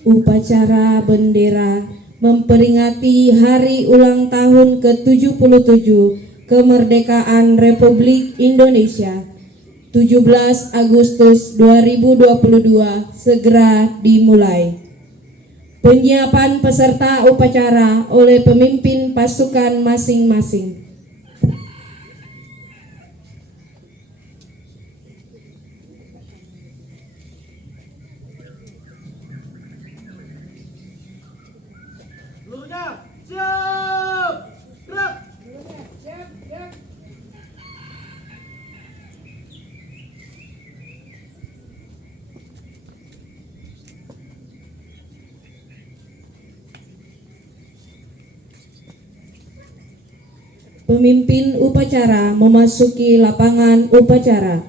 Upacara bendera memperingati hari ulang tahun ke-77 kemerdekaan Republik Indonesia 17 Agustus 2022 segera dimulai. Penyiapan peserta upacara oleh pemimpin pasukan masing-masing. Seluruhnya siap, gerak. Pemimpin upacara memasuki lapangan upacara.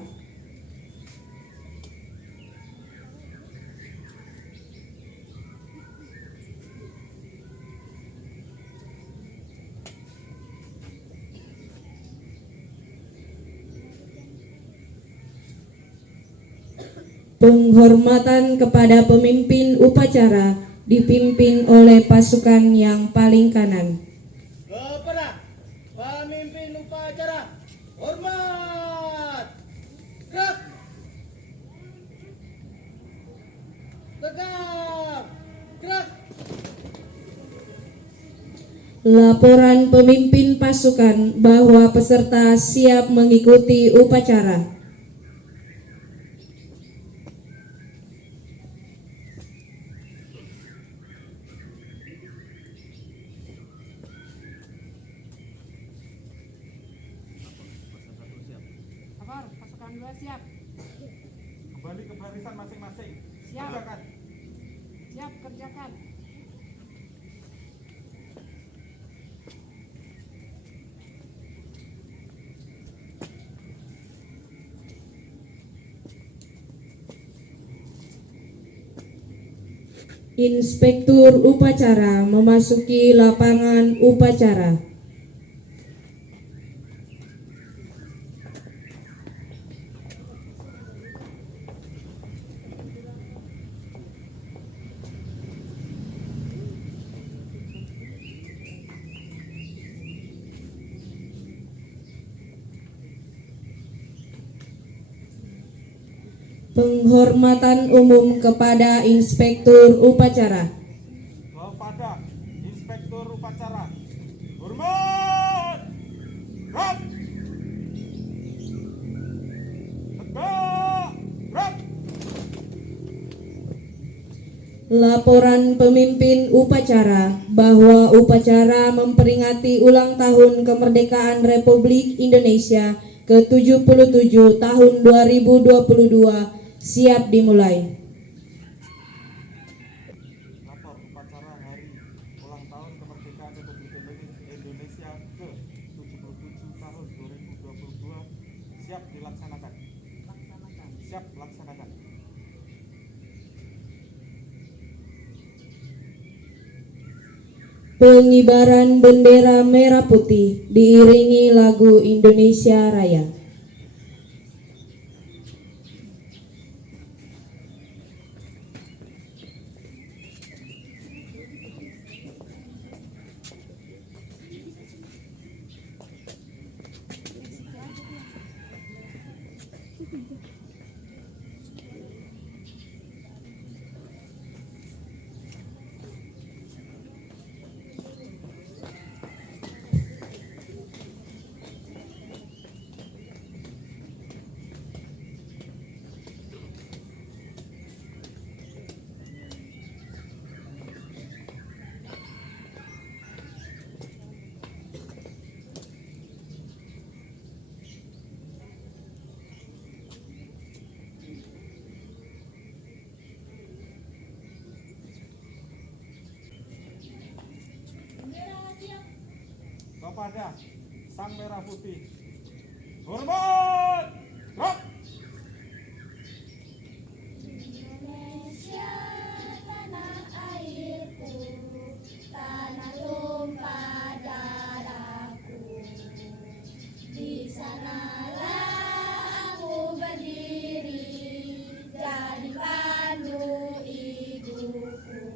Penghormatan kepada pemimpin upacara dipimpin oleh pasukan yang paling kanan. Kepada pemimpin upacara, hormat. Gerak. Tegak. Gerak. Laporan pemimpin pasukan bahwa peserta siap mengikuti upacara. Pasukan 2 siap. Kembali ke barisan masing-masing. Siap. Kerjakan. Siap, kerjakan. Inspektur upacara memasuki lapangan upacara. Penghormatan umum kepada Inspektur upacara. Kepada inspektur upacara, hormat. Gerak. Tegak. Gerak. Laporan pemimpin upacara bahwa upacara memperingati ulang tahun kemerdekaan Republik Indonesia ke-77 tahun 2022 siap dimulai. Lapor upacara hari ulang tahun kemerdekaan Republik Indonesia ke-77 tahun 2022 siap dilaksanakan. Siap laksanakan. Pengibaran bendera merah putih diiringi lagu Indonesia Raya. Kepada sang merah putih, hormat. Gerak. Indonesia tanah airku, tanah tumpah darahku. Di sanalah aku berdiri, jadi pandu ibuku.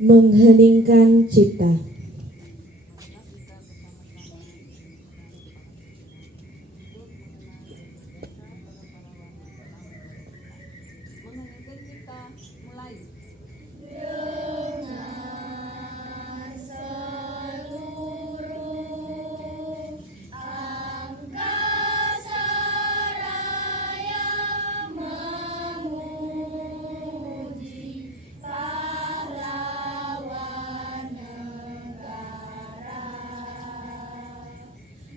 mengheningkan cipta. Mengheningkan cipta mulai. Dengar seluruh angkasa raya memuji pahlawan negara.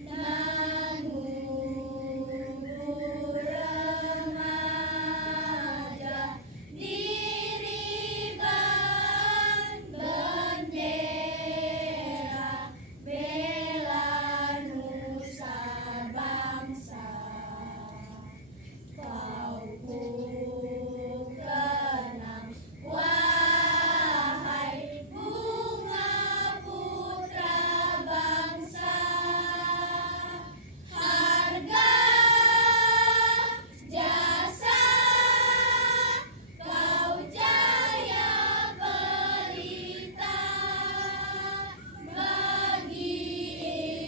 Nanggung remaja diriban bendera bela nusa bangsa. Kau ku kenang, wahai bunga putra bangsa. Harga jasa kau jaya pelita bagi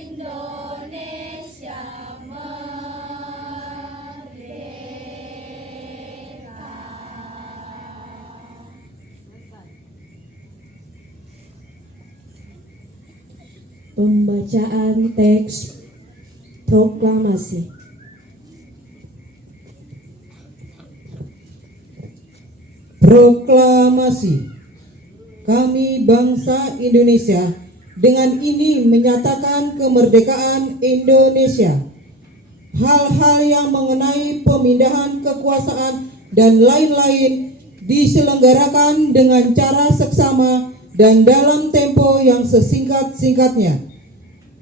Indonesia merdeka. Selesai. Pembacaan teks proklamasi. Proklamasi. Kami bangsa Indonesia dengan ini menyatakan kemerdekaan Indonesia. Hal-hal yang mengenai pemindahan kekuasaan dan lain-lain diselenggarakan dengan cara seksama dan dalam tempo yang sesingkat-singkatnya.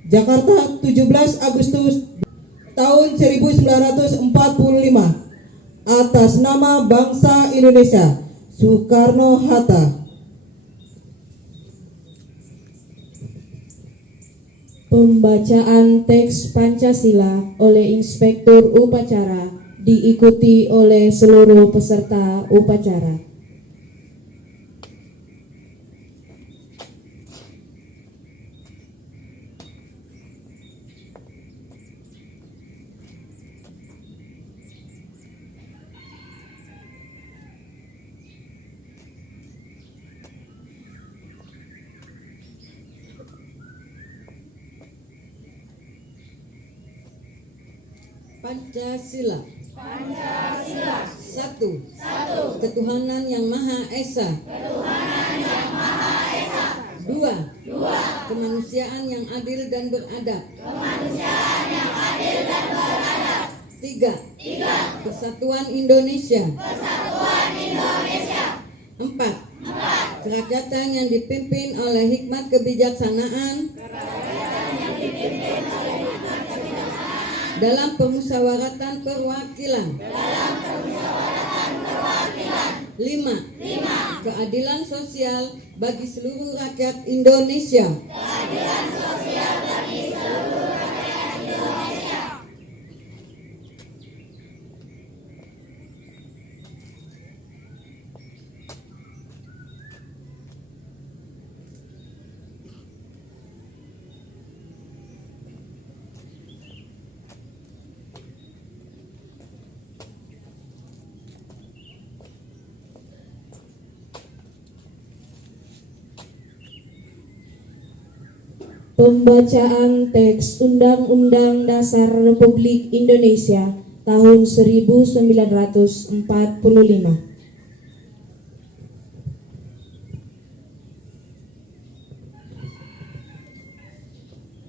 Jakarta, 17 Agustus tahun 1945. Atas nama bangsa Indonesia, Soekarno-Hatta. Pembacaan teks Pancasila oleh Inspektur Upacara diikuti oleh seluruh peserta upacara. Pancasila. Satu. Ketuhanan yang Maha Esa. Dua. Kemanusiaan yang adil dan beradab. Tiga. Persatuan Indonesia. Empat. Kerakyatan yang dipimpin oleh hikmat kebijaksanaan dalam permusyawaratan perwakilan. 5. Keadilan sosial bagi seluruh rakyat Indonesia. Pembacaan teks Undang-Undang Dasar Republik Indonesia tahun 1945.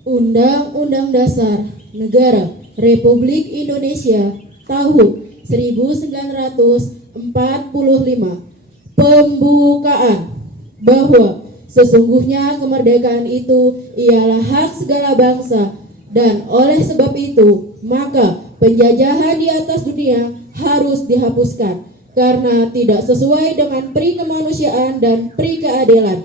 Undang-Undang Dasar Negara Republik Indonesia tahun 1945. Pembukaan bahwa sesungguhnya kemerdekaan itu ialah hak segala bangsa, dan oleh sebab itu maka penjajahan di atas dunia harus dihapuskan karena tidak sesuai dengan peri kemanusiaan dan peri keadilan.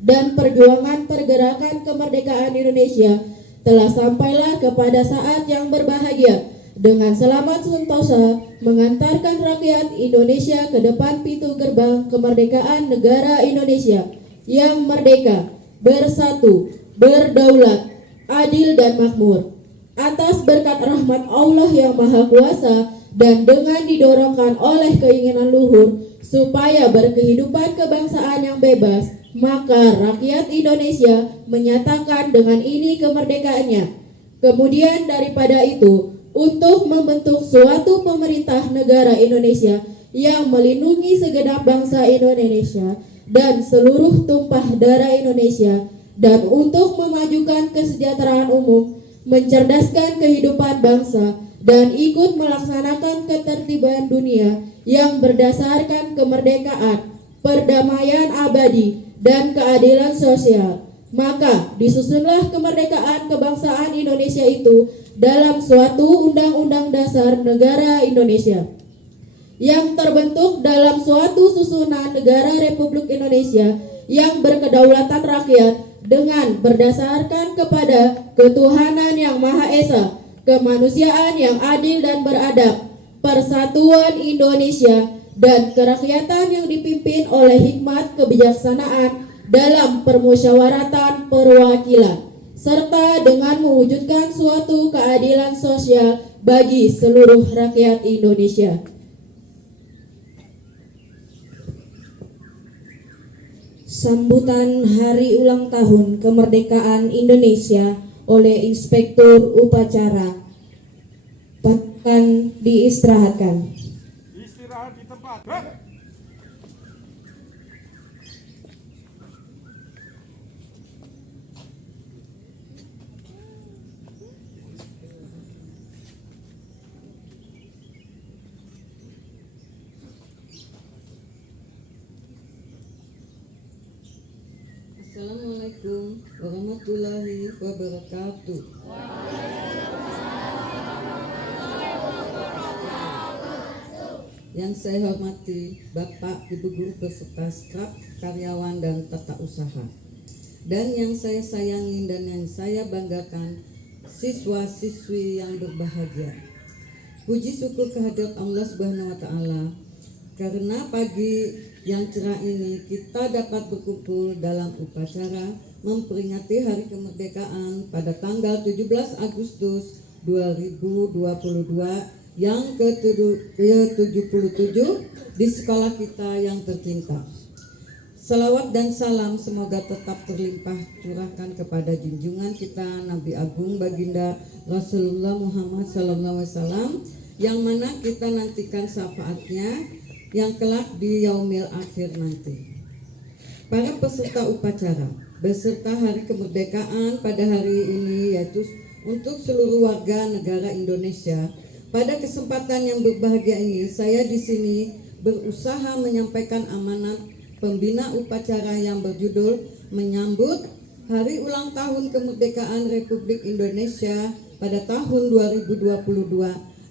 Dan perjuangan pergerakan kemerdekaan Indonesia telah sampailah kepada saat yang berbahagia dengan selamat sentosa mengantarkan rakyat Indonesia ke depan pintu gerbang kemerdekaan negara Indonesia. yang merdeka, bersatu, berdaulat, adil dan makmur. Atas berkat rahmat Allah yang Maha Kuasa dan dengan didorongkan oleh keinginan luhur supaya berkehidupan kebangsaan yang bebas, maka rakyat Indonesia menyatakan dengan ini kemerdekaannya. Kemudian daripada itu, untuk membentuk suatu pemerintah negara Indonesia yang melindungi segenap bangsa Indonesia dan seluruh tumpah darah Indonesia, dan untuk memajukan kesejahteraan umum, mencerdaskan kehidupan bangsa, dan ikut melaksanakan ketertiban dunia yang berdasarkan kemerdekaan, perdamaian abadi, dan keadilan sosial. Maka disusunlah kemerdekaan kebangsaan Indonesia itu dalam suatu Undang-Undang Dasar Negara Indonesia yang terbentuk dalam suatu susunan negara Republik Indonesia yang berkedaulatan rakyat dengan berdasarkan kepada ketuhanan yang Maha Esa, kemanusiaan yang adil dan beradab, persatuan Indonesia, dan kerakyatan yang dipimpin oleh hikmat kebijaksanaan dalam permusyawaratan perwakilan, serta dengan mewujudkan suatu keadilan sosial bagi seluruh rakyat Indonesia. Sambutan Hari Ulang Tahun Kemerdekaan Indonesia oleh Inspektur Upacara. Akan diistirahatkan. Istirahat di tempat. Gerak. Assalamualaikum warahmatullahi wabarakatuh. Yang saya hormati Bapak, Ibu Guru beserta staf, karyawan dan tata usaha. Dan yang saya sayangi dan yang saya banggakan, siswa-siswi yang berbahagia. Puji syukur kehadirat Allah Subhanahu wa taala karena pagi yang cerah ini kita dapat berkumpul dalam upacara memperingati Hari Kemerdekaan pada tanggal 17 Agustus 2022 yang ke-77 di sekolah kita yang tercinta. Salawat dan salam semoga tetap terlimpah curahkan kepada junjungan kita Nabi Agung Baginda Rasulullah Muhammad SAW, yang mana kita nantikan syafaatnya yang kelak di yaumil akhir nanti. Para peserta upacara beserta Hari Kemerdekaan pada hari ini yaitu untuk seluruh warga negara Indonesia. Pada kesempatan yang berbahagia ini, saya di sini berusaha menyampaikan amanat pembina upacara yang berjudul menyambut Hari Ulang Tahun Kemerdekaan Republik Indonesia pada tahun 2022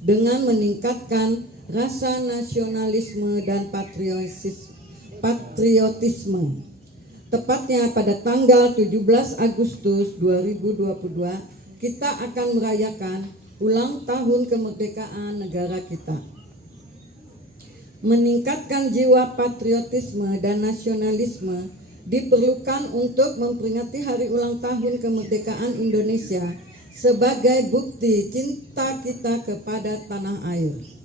dengan meningkatkan rasa nasionalisme dan patriotisme. Tepatnya pada tanggal 17 Agustus 2022 kita akan merayakan ulang tahun kemerdekaan negara kita. Meningkatkan jiwa patriotisme dan nasionalisme diperlukan untuk memperingati hari ulang tahun kemerdekaan Indonesia sebagai bukti cinta kita kepada tanah air.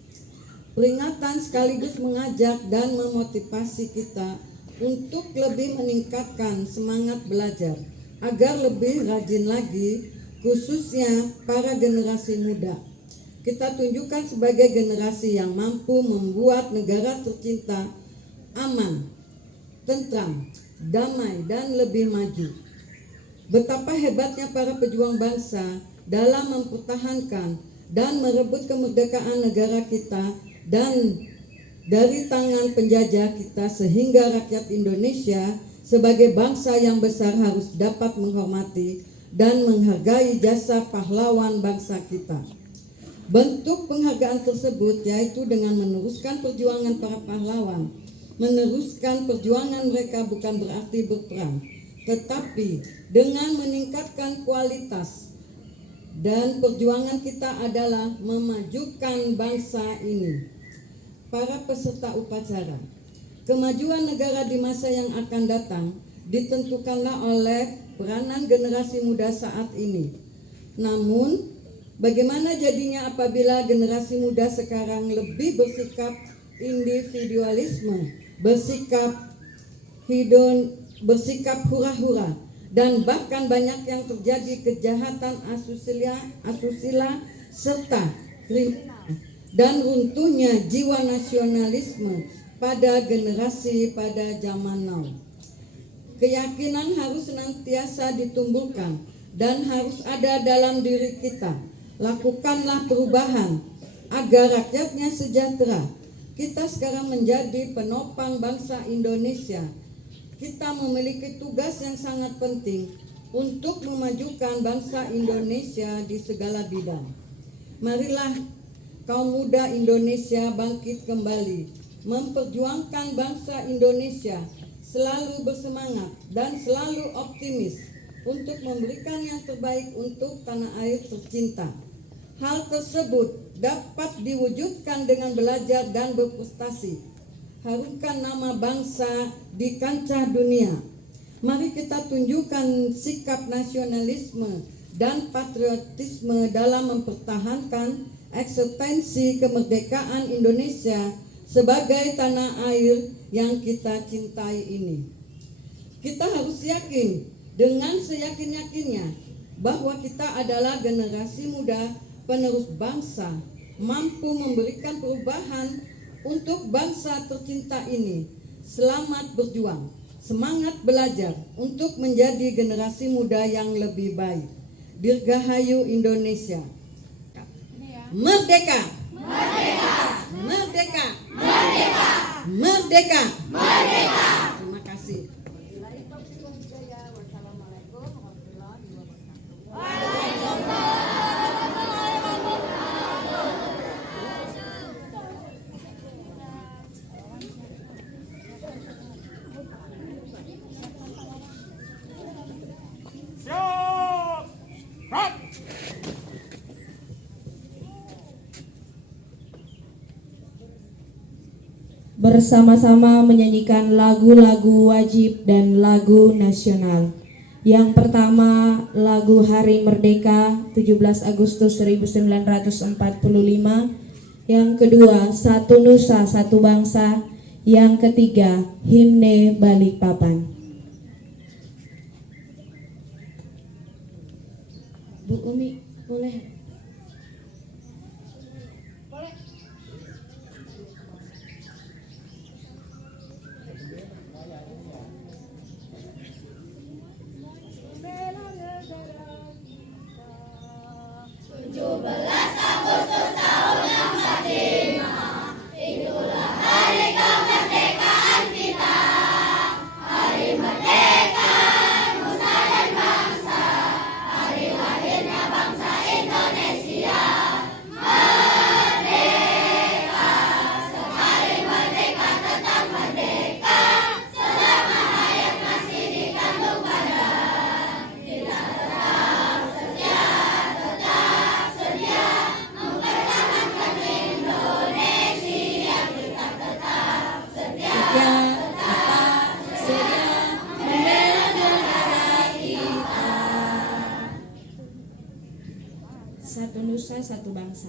Peringatan sekaligus mengajak dan memotivasi kita untuk lebih meningkatkan semangat belajar agar lebih rajin lagi, khususnya para generasi muda. Kita tunjukkan sebagai generasi yang mampu membuat negara tercinta aman, tentram, damai, dan lebih maju. Betapa hebatnya para pejuang bangsa dalam mempertahankan dan merebut kemerdekaan negara kita dan dari tangan penjajah kita, sehingga rakyat Indonesia sebagai bangsa yang besar harus dapat menghormati dan menghargai jasa pahlawan bangsa kita. Bentuk penghargaan tersebut yaitu dengan meneruskan perjuangan para pahlawan. Meneruskan perjuangan mereka bukan berarti berperang, tetapi dengan meningkatkan kualitas, dan perjuangan kita adalah memajukan bangsa ini. Para peserta upacara, kemajuan negara di masa yang akan datang ditentukanlah oleh peranan generasi muda saat ini. Namun, bagaimana jadinya apabila generasi muda sekarang lebih bersikap individualisme, bersikap hura-hura, dan bahkan banyak yang terjadi kejahatan asusila serta kriminal, dan runtuhnya jiwa nasionalisme pada generasi pada zaman now. Keyakinan harus senantiasa ditumbuhkan dan harus ada dalam diri kita. Lakukanlah perubahan agar rakyatnya sejahtera. Kita sekarang menjadi penopang bangsa Indonesia. Kita memiliki tugas yang sangat penting untuk memajukan bangsa Indonesia di segala bidang. Marilah kaum muda Indonesia bangkit kembali, memperjuangkan bangsa Indonesia, selalu bersemangat dan selalu optimis untuk memberikan yang terbaik untuk tanah air tercinta. Hal tersebut dapat diwujudkan dengan belajar dan berprestasi. Harumkan nama bangsa di kancah dunia. Mari kita tunjukkan sikap nasionalisme dan patriotisme dalam mempertahankan eksistensi kemerdekaan Indonesia sebagai tanah air yang kita cintai ini. Kita harus yakin dengan seyakin-yakinnya bahwa kita adalah generasi muda penerus bangsa, mampu memberikan perubahan untuk bangsa tercinta ini. Selamat berjuang, semangat belajar untuk menjadi generasi muda yang lebih baik. Dirgahayu Indonesia. Merdeka! Merdeka! Merdeka! Merdeka! Merdeka! Merdeka! Terima kasih. Wassalamualaikum warahmatullahi wabarakatuh. Siap. Gerak. Bersama-sama menyanyikan lagu-lagu wajib dan lagu nasional. Yang pertama, lagu Hari Merdeka 17 Agustus 1945. Yang kedua, Satu Nusa Satu Bangsa. Yang ketiga, Himne Balikpapan. Bu Umi, boleh? Satu Nusa Satu Bangsa.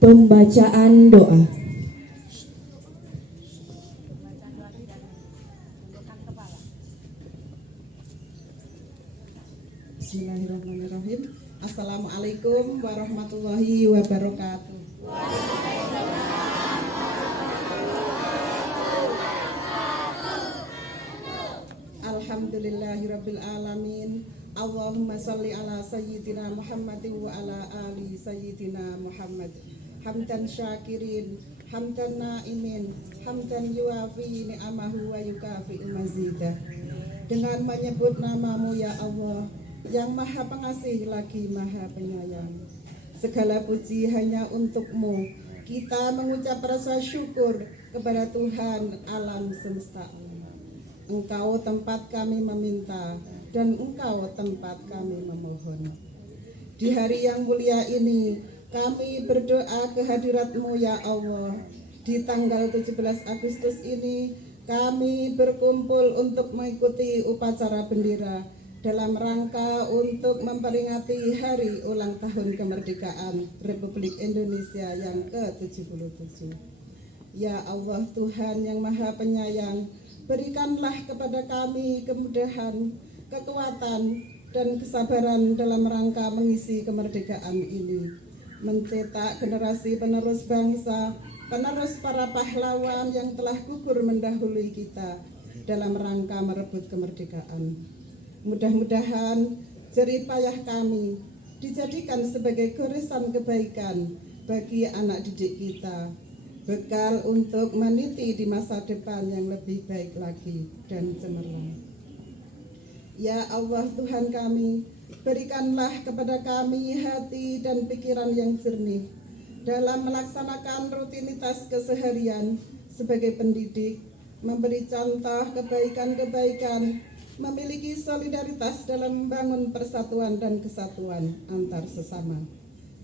Pembacaan doa. Bismillahirrahmanirrahim. Assalamualaikum warahmatullahi wabarakatuh. Alhamdulillahirabbil alamin. Allahumma shalli ala sayyidina Muhammadin wa ala ali sayyidina Muhammad. Hamdan syakirin, hamdan naimin, hamdan yuafi ni'amahu wa yukafi mazidah. Dengan menyebut namamu ya Allah, yang maha pengasih lagi maha penyayang. Segala puji hanya untukmu. Kita mengucap rasa syukur kepada Tuhan alam semesta alam. Engkau tempat kami meminta dan Engkau tempat kami memohon. Di hari yang mulia ini kami berdoa kehadirat-Mu ya Allah. Di tanggal 17 Agustus ini kami berkumpul untuk mengikuti upacara bendera dalam rangka untuk memperingati hari ulang tahun kemerdekaan Republik Indonesia yang ke-77. Ya Allah Tuhan yang Maha Penyayang, berikanlah kepada kami kemudahan, kekuatan, dan kesabaran dalam rangka mengisi kemerdekaan ini, mencetak generasi penerus bangsa, penerus para pahlawan yang telah gugur mendahului kita dalam rangka merebut kemerdekaan. Mudah-mudahan jerih payah kami dijadikan sebagai goresan kebaikan bagi anak didik kita, bekal untuk meniti di masa depan yang lebih baik lagi dan cemerlang. Ya Allah Tuhan kami, berikanlah kepada kami hati dan pikiran yang jernih dalam melaksanakan rutinitas keseharian sebagai pendidik, memberi contoh kebaikan-kebaikan, memiliki solidaritas dalam membangun persatuan dan kesatuan antar sesama,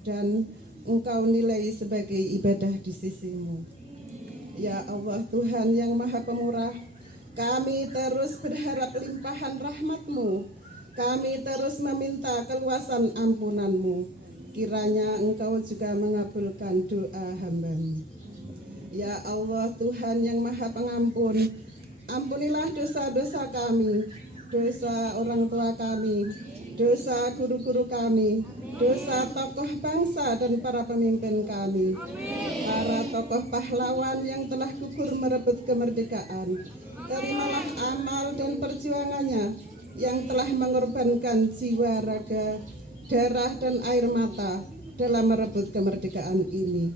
dan Engkau nilai sebagai ibadah di sisi-Mu. Ya Allah Tuhan yang Maha Pemurah, kami terus berharap limpahan rahmat-Mu. Kami terus meminta keluasan ampunan-Mu. Kiranya Engkau juga mengabulkan doa hamba-Mu. Ya Allah Tuhan yang Maha Pengampun, ampunilah dosa-dosa kami, dosa orang tua kami, dosa guru-guru kami, dosa tokoh bangsa dan para pemimpin kami, para tokoh pahlawan yang telah gugur merebut kemerdekaan. Terimalah amal dan perjuangannya yang telah mengorbankan jiwa, raga, darah dan air mata dalam merebut kemerdekaan ini.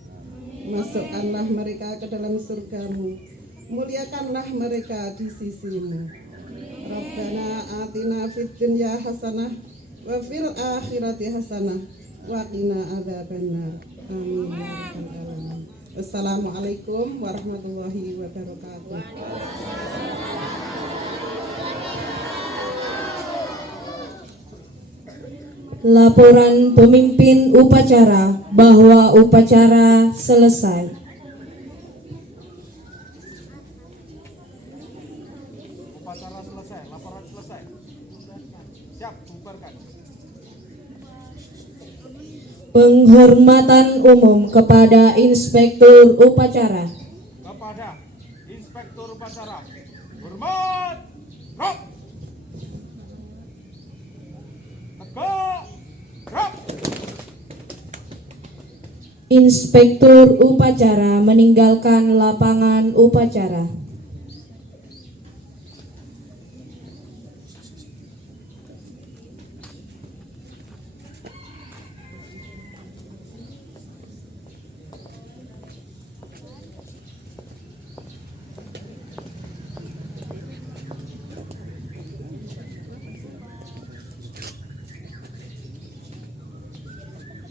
Masukkanlah mereka ke dalam surga-Mu, muliakanlah mereka di sisi-Mu. Rabbana atina fid dunya hasanah wa fil akhirati hasanah wa qina adzabannar. Amin ya rabbal alamin. Wassalamualaikum warahmatullahi wabarakatuh. Laporan pemimpin upacara bahwa upacara selesai. Upacara selesai, laporan selesai. Siap, bubarkan. Penghormatan umum kepada Inspektur Upacara. Kepada Inspektur Upacara, hormat, gerak. Tegak, gerak. Inspektur Upacara meninggalkan lapangan upacara.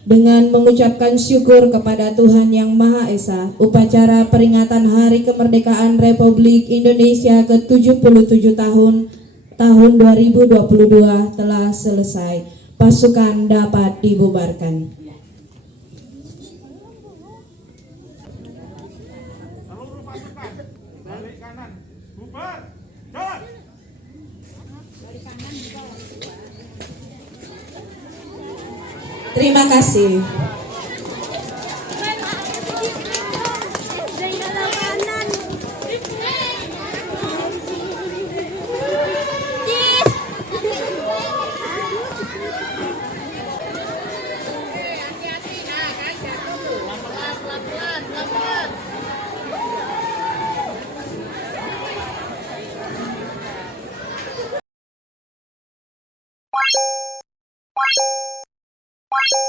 Dengan mengucapkan syukur kepada Tuhan Yang Maha Esa, upacara peringatan Hari Kemerdekaan Republik Indonesia ke-77 tahun 2022 telah selesai. Pasukan dapat dibubarkan. Seluruh pasukan, balik kanan, bubar, jalan. Terima kasih. Bye.